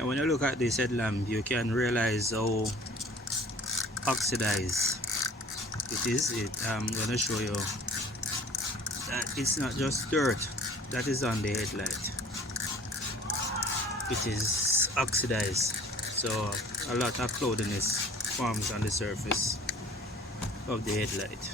Now when you look at this headlamp, you can realize how oxidized it is. I'm gonna show you that it's not just dirt that is on the headlight. It is oxidized, so a lot of cloudiness forms on the surface of the headlight.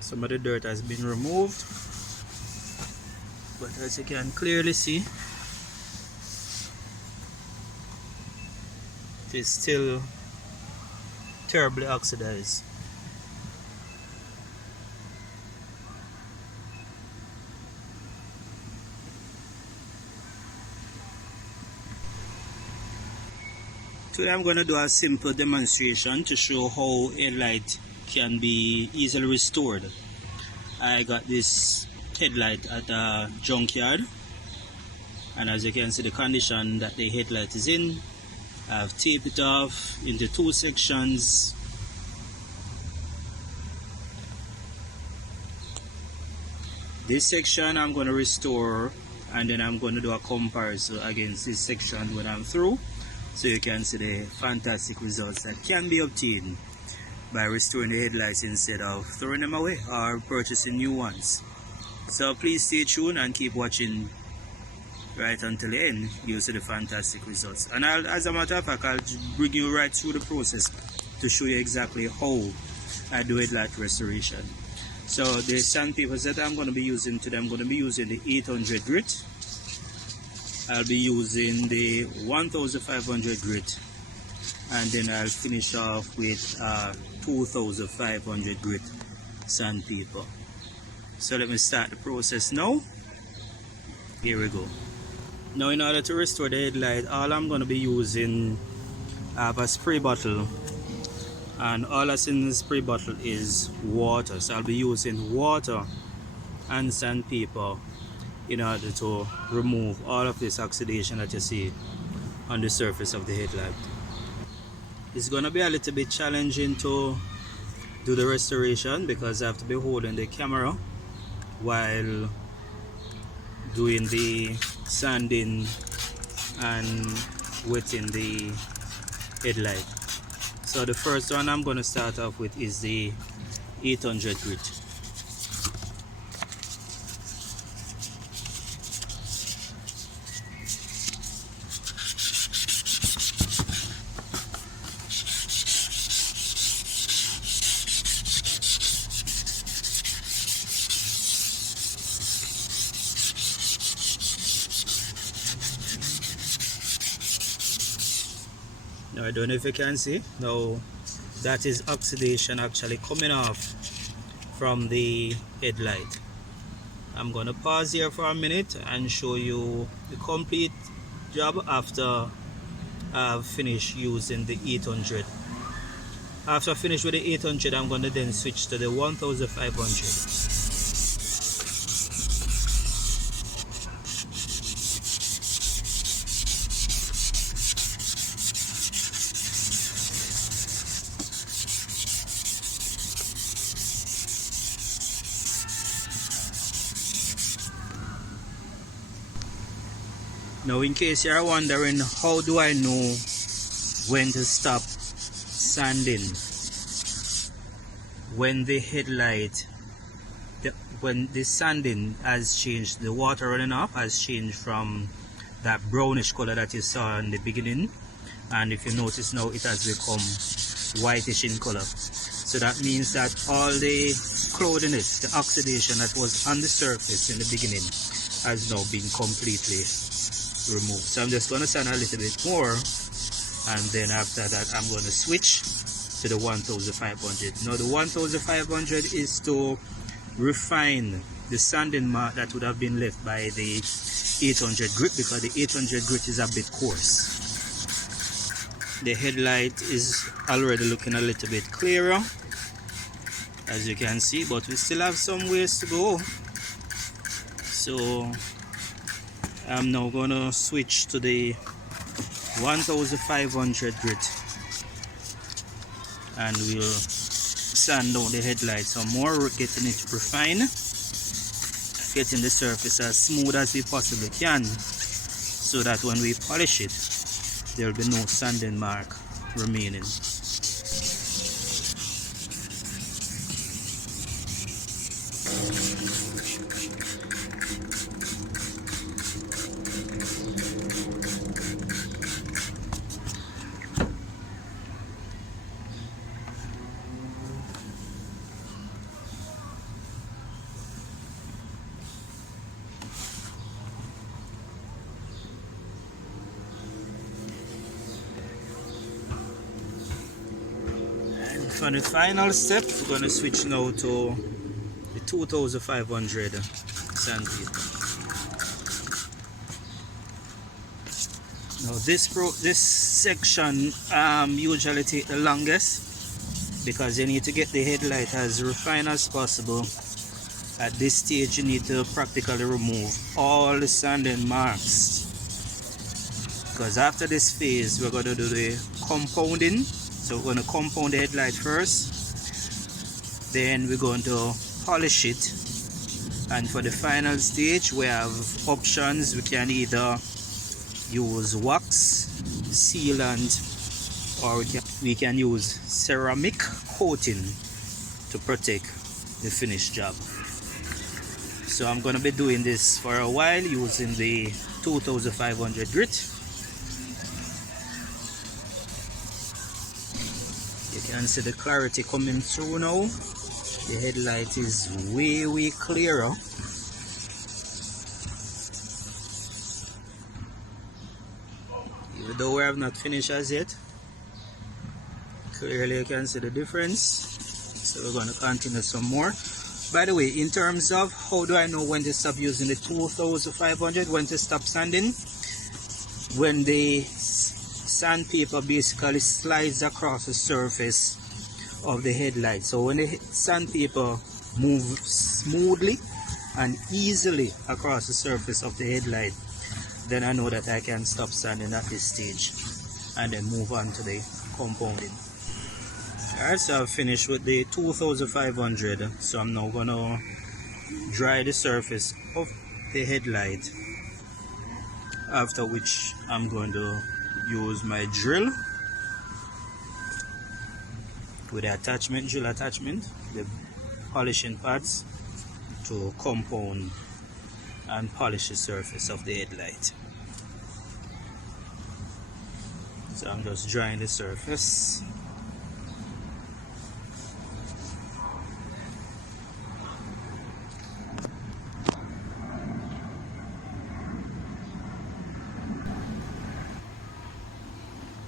Some of the dirt has been removed, but as you can clearly see, it is still terribly oxidized. Today I'm going to do a simple demonstration to show how headlight can be easily restored. I got this headlight at a junkyard, and as you can see the condition that the headlight is in, I've taped it off into two sections. This section I'm going to restore, and then I'm going to do a comparison against this section when I'm through, so you can see the fantastic results that can be obtained by restoring the headlights instead of throwing them away or purchasing new ones. So please stay tuned and keep watching right until the end. You'll see the fantastic results, and as a matter of fact, I'll bring you right through the process to show you exactly how I do headlight restoration. So the sandpaper that I'm going to be using today, I'm going to be using the 800 grit. I'll be using the 1500 grit, and then I'll finish off with 2500 grit sandpaper. So let me start the process now. Here we go. Now in order to restore the headlight, all I'm going to be using, I have a spray bottle, and all that's in the spray bottle is water. So I'll be using water and sandpaper in order to remove all of this oxidation that you see on the surface of the headlight. It's going to be a little bit challenging to do the restoration because I have to be holding the camera while doing the sanding and wetting the headlight. So the first one I'm going to start off with is the 800 grit. Now I don't know if you can see, now that is oxidation actually coming off from the headlight. I'm going to pause here for a minute and show you the complete job after I've finished using the 800. After I finish with the 800, I'm going to then switch to the 1500. Now in case you're wondering how do I know when to stop sanding, when the headlight, when the sanding has changed, the water running off has changed from that brownish color that you saw in the beginning, and if you notice now it has become whitish in color. So that means that all the cloudiness, the oxidation that was on the surface in the beginning has now been completely removed. So I'm just going to sand a little bit more, and then after that I'm going to switch to the 1500. Now the 1500 is to refine the sanding mark that would have been left by the 800 grit, because the 800 grit is a bit coarse. The headlight is already looking a little bit clearer, as you can see, but we still have some ways to go. So I'm now gonna switch to the 1500 grit, and we'll sand down the headlight some more, getting it refined, getting the surface as smooth as we possibly can, so that when we polish it, there will be no sanding mark remaining. For the final step, we're going to switch now to the 2500 sandpaper. Now this section usually take the longest, because you need to get the headlight as refined as possible. At this stage, you need to practically remove all the sanding marks, because after this phase we're going to do the compounding. So we're going to compound the headlight first, then we're going to polish it, and for the final stage we have options. We can either use wax, sealant, or we can use ceramic coating to protect the finished job. So I'm going to be doing this for a while using the 2500 grit. You can see the clarity coming through now. The headlight is way clearer. Even though we have not finished as yet, clearly you can see the difference. So we're going to continue some more. By the way, in terms of how do I know when to stop using the 2500, when to stop sanding? When the sandpaper basically slides across the surface of the headlight. So when the sandpaper moves smoothly and easily across the surface of the headlight, then I know that I can stop sanding at this stage and then move on to the compounding. Alright, so I've finished with the 2500. So I'm now gonna dry the surface of the headlight, after which I'm going to use my drill with the drill attachment, the polishing pads, to compound and polish the surface of the headlight. So I'm just drying the surface.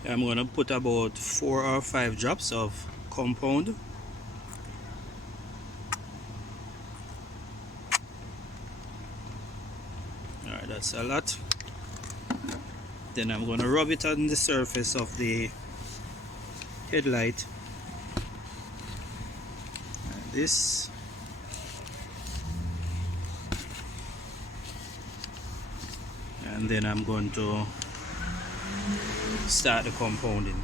I'm going to put about 4 or 5 drops of compound. Alright, that's a lot. Then I'm going to rub it on the surface of the headlight, like this. And then I'm going to start the compounding.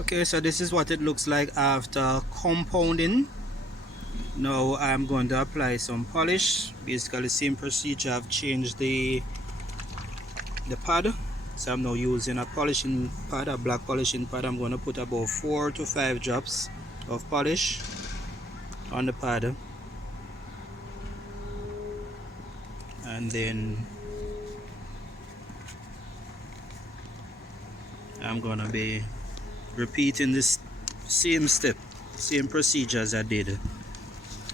Okay, so this is what it looks like after compounding. Now I'm going to apply some polish. Basically same procedure. I've changed the pad, so I'm now using a polishing pad, a black polishing pad. I'm going to put about 4 to 5 drops of polish on the pad, and then I'm going to be repeating this same step, same procedure as I did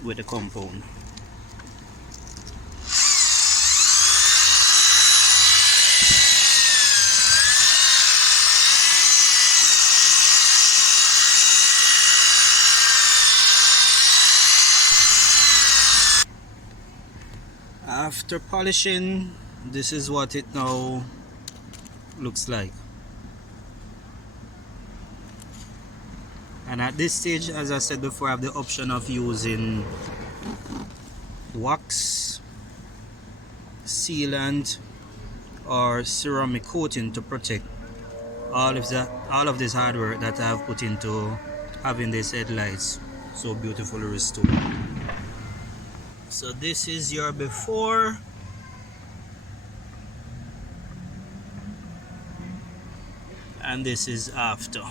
with the compound. after polishing, this is what it now looks like. And at this stage, as I said before, I have the option of using wax, sealant, or ceramic coating to protect all of this hard work that I have put into having these headlights so beautifully restored. So this is your before, and this is after.